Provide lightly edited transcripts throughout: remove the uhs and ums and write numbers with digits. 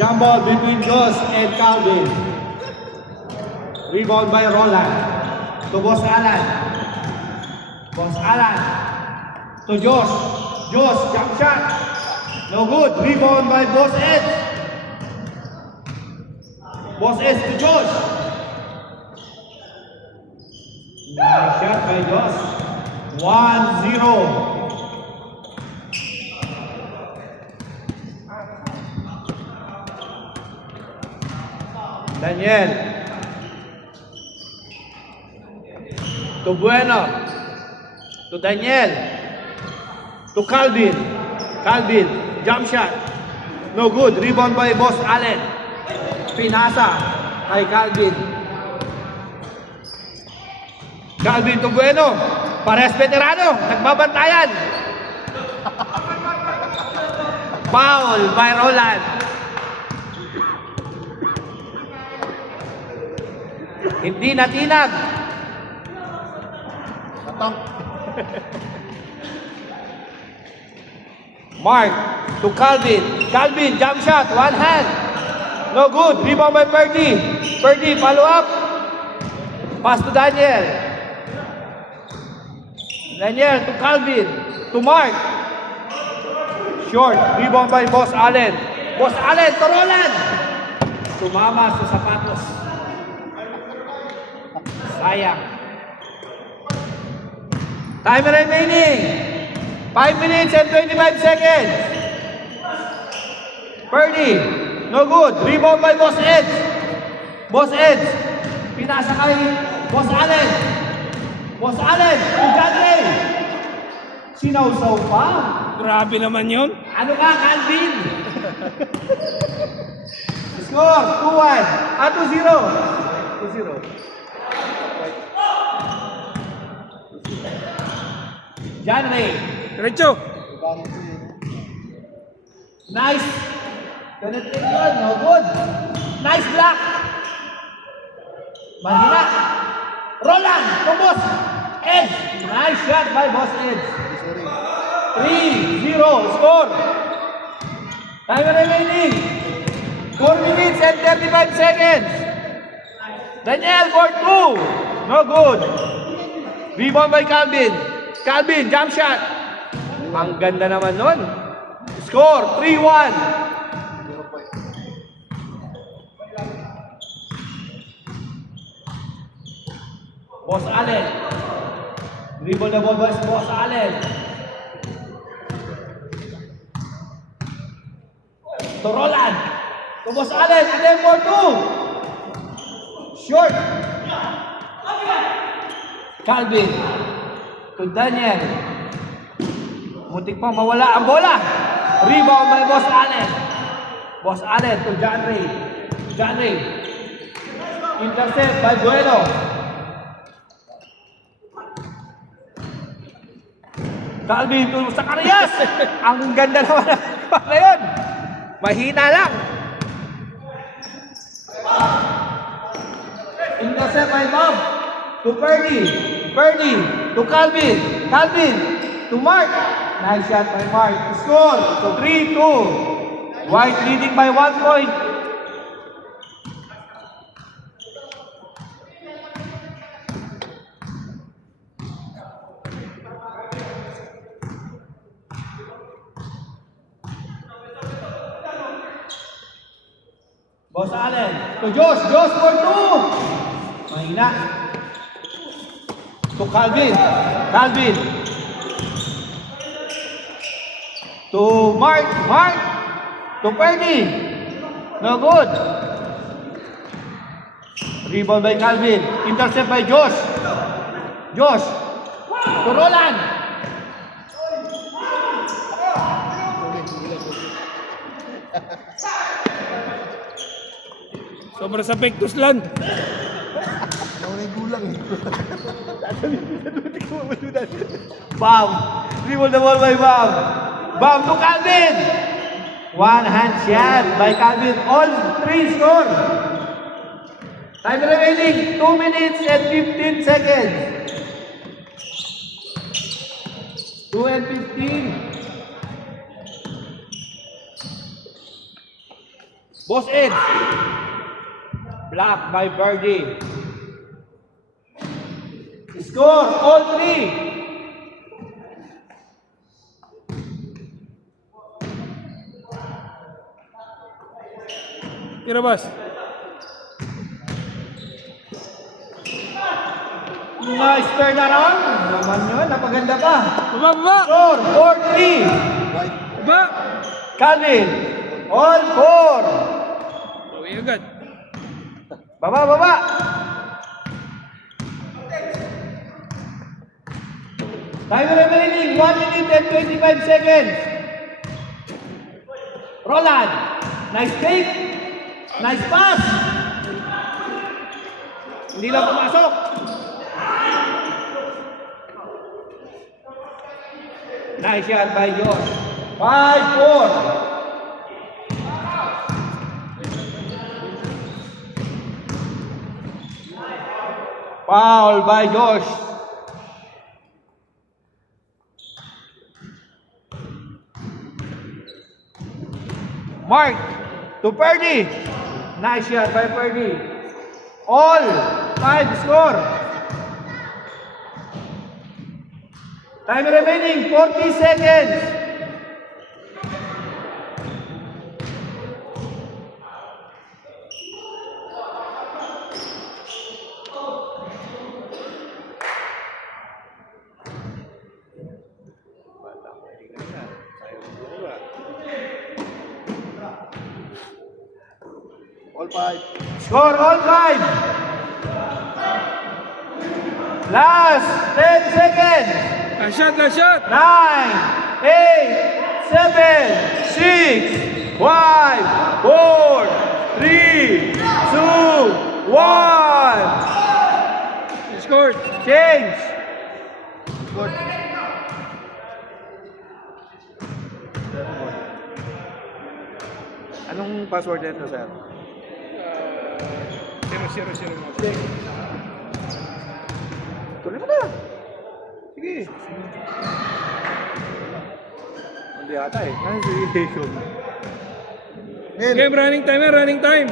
Jump ball between Josh and Calvin. Rebound by Roland. To Boss Alan. Boss Alan. To Josh. Josh, jump shot. No good. Rebound by Boss Ed. Boss Ed to Josh. Nice shot by Josh. 1-0. Daniel. To Bueno. To Daniel. To Calvin. Calvin. Jump shot. No good. Rebound by Boss Allen. Pinasa kay Calvin. Calvin to Bueno. Pares veterano. Nagbabantayan. Foul by Roland. Hindi natinag. Katang. Mark to Calvin. Calvin, jump shot, one hand. No good. Rebound by Purdy. Purdy, follow up. Pass to Daniel. Daniel to Calvin. To Mark. Short. Rebound by Boss Allen. Boss Allen to Roland. Tumama sa sapatos. Sayang. Time remaining. 5 minutes and 25 seconds. Purdy. No good. Rebound by Boss Edge. Boss Edge. Pinasa kay Boss Allen. Boss Allen. To John Ray. Sinawsaw pa. Grabe naman yun. Ano ka, Calvin? Score. 2-1. 2-0. 2-0. John Ray. Diretso. Nice. Penetration. No good. Nice block. Mahina. Roland. To Boss Edge. Nice shot by Boss Edge. 3-0. Score. Time remaining. 4 minutes and 35 seconds. Daniel for 2. No good. Rebound by Calvin. Calvin, jump shot. Ang ganda naman nun. Score, 3-1. Boss Allen. Rebound na ball by Boss Allen. To Roland. To Boss Allen. And then for 2. Short. Calvin. To Daniel. Muntik pa mawala ang bola. Rebound by Boss Allen. Boss Allen to John Ray. John Ray. Intercept by Bueno. Calvin to Zacarias. Ang ganda naman na yun. Mahina lang. Intercept by Bob. To Purdy. Purdy. To Calvin. Calvin. To Mark. Nice shot by Mark. Score. So 3-2. White leading by 1 point. Boss Allen. To Josh. Josh for 2. Mahina. To Calvin. Calvin. To Mark. Mark. To Purdy. No good. Rebound by Calvin. Intercept by Josh. Josh. To Roland. Sobra sa pektus lang. Naunay gulang eh. Bam. Rebound the ball by Bam. Bam to Calvin. One hand shot by Calvin. All 3 score. Time remaining 2 minutes and 15 seconds. 2 and 15. Boss Ed. Block by Birdie. Score, all three. Kirabas. Nice turnaround. Naman yun, napaganda pa. Baba, baba. Score, 4-3. White. Baba. Calvin, all four. Bawi agad. Baba, baba. Time remaining, 1 minute and 25 seconds. Roland, nice take. Nice pass. Hindi lang pumasok. Nice shot by Josh. 5-4. Foul by Josh. Mark to Purdy. Nice shot by Purdy. All 5 score. Time remaining 40 seconds. All 5. Score all 5. Last 10 seconds. Last shot, last shot. 9, 8, 7, 6, 5, 4, 3, 2, 1. Scored. Change. Anong password nito, sir? 0-0-0 mo. Tuloy mo na. Sige. Hindi ata eh. Sige. Game, running time yan, running time.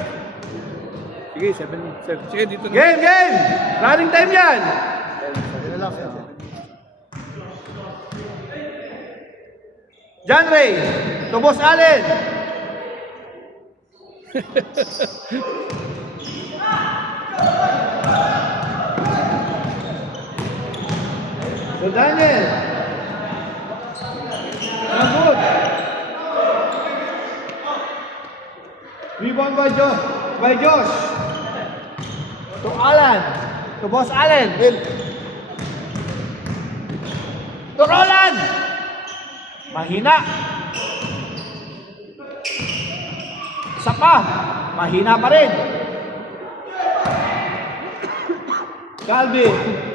Sige, 7. Sige, dito na. Game, game! Running time yan! Yan na lang. John Ray, to Boss Allen. So Daniel. Good. Rebound by Josh. By Josh. To Alan. To Boss Allen. To Roland. Mahina. Isa pa. Mahina pa rin. Calvin.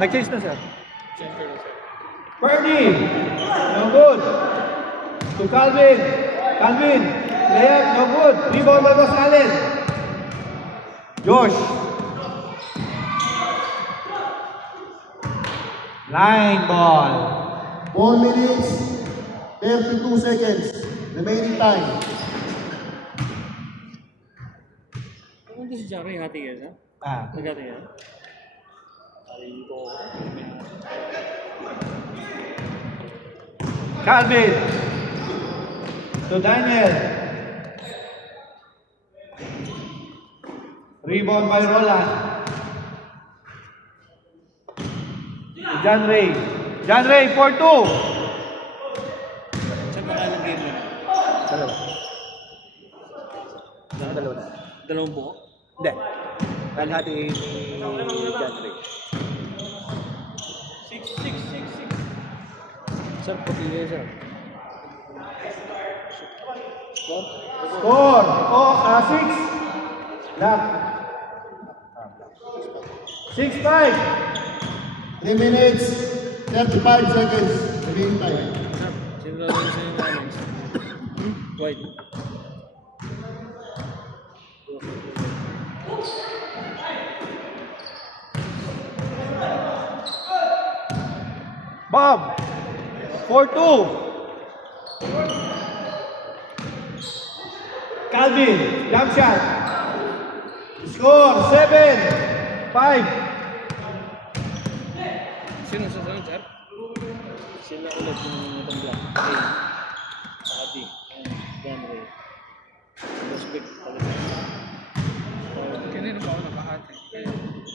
Nag-change na, sir. Purdy. No good. To Calvin. Calvin. Layup. No good. Rebound by Boss Allen. Josh. Line ball. 4 minutes, 32 seconds. Remaining time. Ano si Jackie? Hati yan, ha? Ah. Nagati yan? Calvin. To Daniel. Rebound by Roland. To John Ray. John Ray, 4-2. Saan ba kayo ng game mo? Dalawa. Dalawa na. Dalawang buo? Hindi. Kalahati ni John Ray. 6-6-6-6. Sir, puti niya, sir. Score. 6. Lock. 6-5. 3 minutes, 35 seconds. Remaining time. Sir, sino lalagay sa yung Alex. White. Bob. 4-2. Calvin, jump shot. Score 7-5. Sino sa sunod, sir? Sila ulit yung itong black. Okay. Adi. Ganway. Prospect. Kanina pa ako nakahati.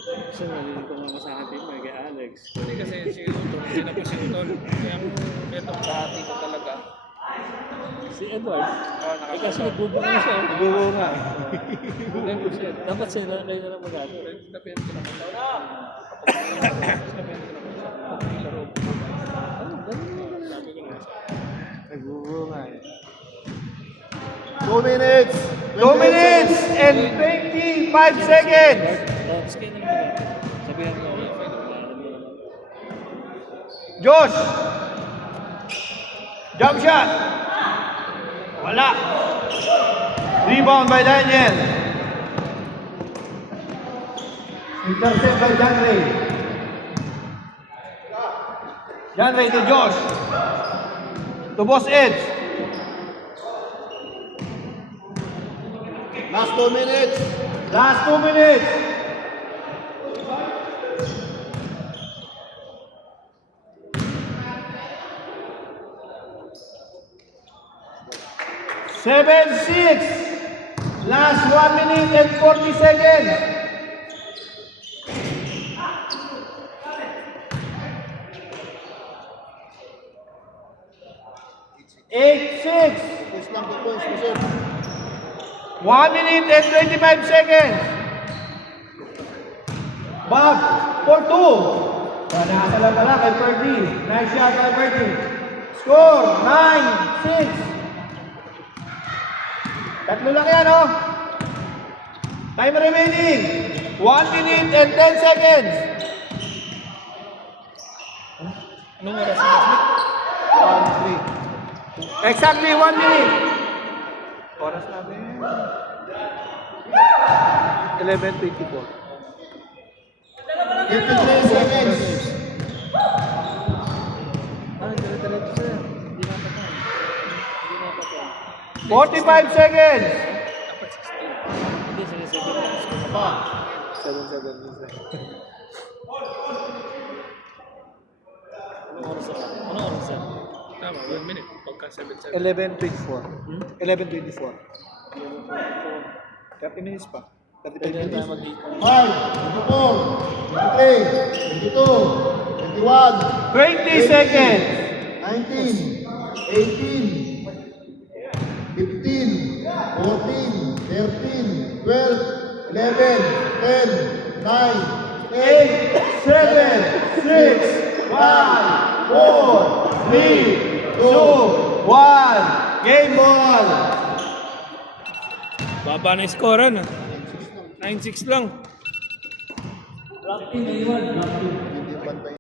Kasi nalilito nga sa atin mo kay Alex. Hindi kasi si Utol, hindi na pa si Utol. Kaya ito, kahati ko talaga. Si Edward. Eh kasi nagbubunga siya. Nagbubunga. Dapat sila kayo na lang mag-ano. Depende ko naman daw. Depende ko naman sa pagkilaro. Sabi ko nga siya. Nagbubunga eh. 2 minutes. 2 minutes and 25 seconds. Tapos kayo na lang mag-ano. Sabihan mo ako. Josh. Jump shot. Wala. Rebound by Daniel. Intercept by John Ray. John Ray to Josh. To Boss Edge. Last 2 minutes. Last 2 minutes. Seven, 6. Last 1 minute and 40 seconds. Eight, 6. Points lang, 2 points, Joseph. 1 minute and 25 seconds. Bob, for 2. Nasa lang pala kay Ferdy. Nice shot kay Ferdy. Score, 9, 6. Tatlo lang yan, oh. Time remaining. 1 minute and 10 seconds. Anong oras na? 1, 3. Exactly 1 minute. Oras natin. 11:24. 53 seconds. Ah, dire-diretso sir. Hindi na patay. Hindi na patay. 45 seconds. Dapat 16. Hindi, sige, sige. Pa. 7 Anong oras sir? Anong oras sir? Tama, 1 minute. Pagka 7-7. 11:24. 11:24. 30 minutes pa. 35 Pwede na tayo minutes. mag-ikot. 5, 24, 23, 22, 21, 20 seconds. 19, 18, 15, 14, 13, 12, 11, 10, 9, 8, 7, 6, 5, 4, 3, 2, 1. Game ball. Baba na yung score, ano? 9-6 lang. hindi bantay.